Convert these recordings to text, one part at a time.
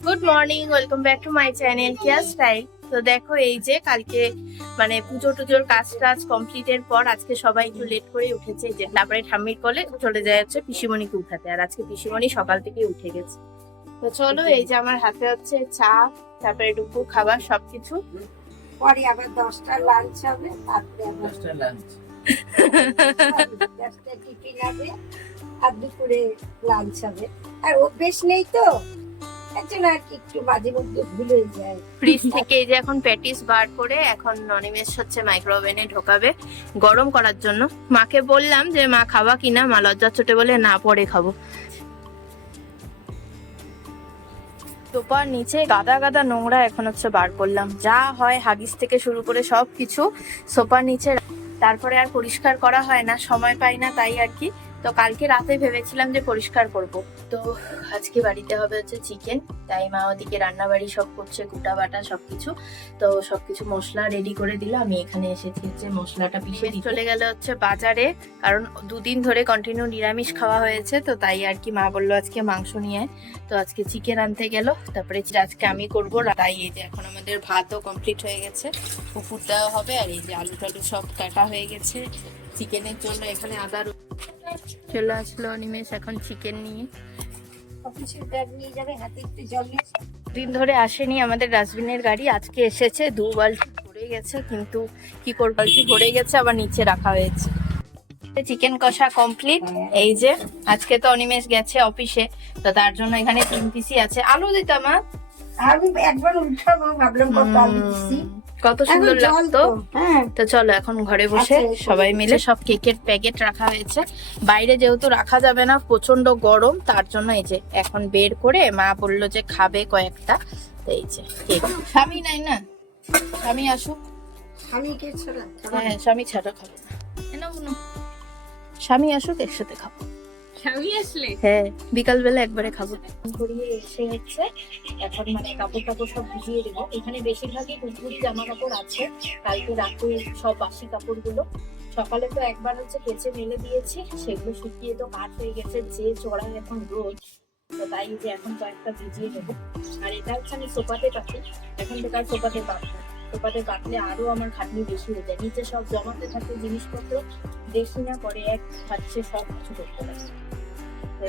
Good morning welcome back to my channel care style তো দেখো এই যে কালকে মানে পুজো টুজোর কাজ টাজ কমপ্লিটের পর আজকে সবাই একটু লেট করে উঠেছে যে তারপরে ঠাম্মির কোলে চলে যায় হচ্ছে পিসিমণিকে উঠাতে আর আজকে পিসিমণি সকাল থেকে উঠে গেছে। তো চলো এই যে আমার হাতে হচ্ছে চা তারপরে দুপুর খাবার সবকিছু। পরে আবার দশটা লাঞ্চ হবে তারপরে আবার দশটা লাঞ্চ দশটা টিফিন হবে আর দুপুরে লাঞ্চ হবে। আর অভ্যেস নেই তো? জন্য একটু মধ্যে ভুলে যায়। ফ্রিজ থেকে এই যে এখন প্যাটিস বার করে এখন ননিমেষ হচ্ছে মাইক্রোওভেনে ঢোকাবে গরম করার জন্য। মাকে বললাম যে, মা খাবা কিনা মা লজ্জা চোটে বলে, না, পরে খাব। নিচে গাদা গাদা নোংরা এখন হচ্ছে বার করলাম। যা হয় হাগিস থেকে শুরু করে সব কিছু সোফার নিচে তারপরে আর পরিষ্কার করা হয় না, সময় পাই না তাই আর কি। তো কালকে রাতে ভেবেছিলাম যে পরিষ্কার করব তো আজকে বাড়িতে হবে হচ্ছে চিকেন তাই মা ওদিকে রান্না বাড়ি সব করছে গোটা বাটা সবকিছু তো সবকিছু মশলা রেডি করে দিল আমি এখানে এসেছি হচ্ছে মশলাটা পিষে। চলে গেলে হচ্ছে বাজারে কারণ দুদিন ধরে কন্টিনিউ নিরামিষ খাওয়া হয়েছে তো তাই আর কি মা বলল আজকে মাংস নিয়ে। তো আজকে চিকেন আনতে গেল তারপরে আজকে আমি করব তাই এই যে এখন আমাদের ভাতও কমপ্লিট হয়ে গেছে পুকুর দেওয়া হবে আর এই যে আলু টালু সব কাটা হয়ে গেছে চিকেনের জন্য এখানে আদা চলে আসলো নিমেষ এখন চিকেন নিয়ে। অফিসের ব্যাগ নিয়ে যাবে হাতে একটু জল নিয়ে দিন ধরে আসেনি আমাদের ডাস্টবিনের গাড়ি আজকে এসেছে দু বালতি ভরে গেছে কিন্তু কি করব? বালতি ভরে গেছে আবার নিচে রাখা হয়েছে। চিকেন কষা কমপ্লিট এই যে আজকে তো অনিমেষ গেছে অফিসে তো তার জন্য এখানে তিন পিসি আছে। আলু দিতাম? আমি একবার উঠাবো ভাবলাম কত আলু দিচ্ছি কত সুন্দর লাগতো। তো, হ্যাঁ। চলো এখন ঘরে বসে সবাই মিলে সব কেকের প্যাকেট রাখা হয়েছে। বাইরে যেহেতু রাখা যাবে না প্রচণ্ড গরম তার জন্য এই যে এখন বের করে মা বলল যে খাবে কয়েকটা। তো এই যে কেক। স্বামী নাই না? স্বামী আসুক। হ্যাঁ স্বামী ছাড়া খাব না। স্বামী আসুক একসাথে খাব। স্বামী আসলে? হ্যাঁ বিকাল বেলা একবারে খাব। ঘুরিয়ে এসে হচ্ছে এখন মানে কাপড় টাপড় সব ভিজিয়ে দেবো। এখানে বেশিরভাগই টুকটুকি জামা কাপড় আছে। কালকে রাতে সব বাসি কাপড়গুলো। সকালে তো একবার হচ্ছে কেচে মেলে দিয়েছি সেগুলো শুকিয়ে তো কাঠ হয়ে গেছে যে চড়া এখন রোদ। তো তাই যে এখন কয়েকটা ভিজিয়ে দেবো। আর এটা হচ্ছে আমি সোফাতে কাটি। এখন থেকে আর সোফাতে কাটবো। সোফাতে কাটলে আরও আমার খাটনি বেশি হয়ে যায়। নিচে সব জমাতে থাকে জিনিসপত্র দেখি না পরে এক খাচ্ছে সব কিছু করতে লাগে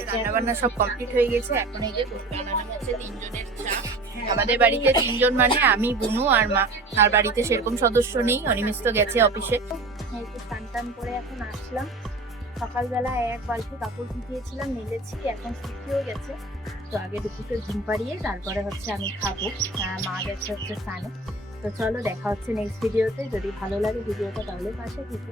রান্না বান্না সব কমপ্লিট হয়ে গেছে এখন এই যে বানানো হচ্ছে তিনজনের চা। আমাদের বাড়িতে তিনজন মানে আমি বুনু আর মা। আর বাড়িতে সেরকম সদস্য নেই অনিমেষ তো গেছে অফিসে। স্নান টান করে এখন আসলাম। সকালবেলা এক বালতি কাপড় ভিজিয়েছিলাম মেলেছি এখন শুকিয়েও গেছে। তো আগে দুপুরকে ঘুম পাড়িয়ে তারপরে হচ্ছে আমি খাব। মা গেছে হচ্ছে স্নানে। তো চলো দেখা হচ্ছে নেক্সট ভিডিওতে যদি ভালো লাগে ভিডিওটা তাহলে পাশে থেকে।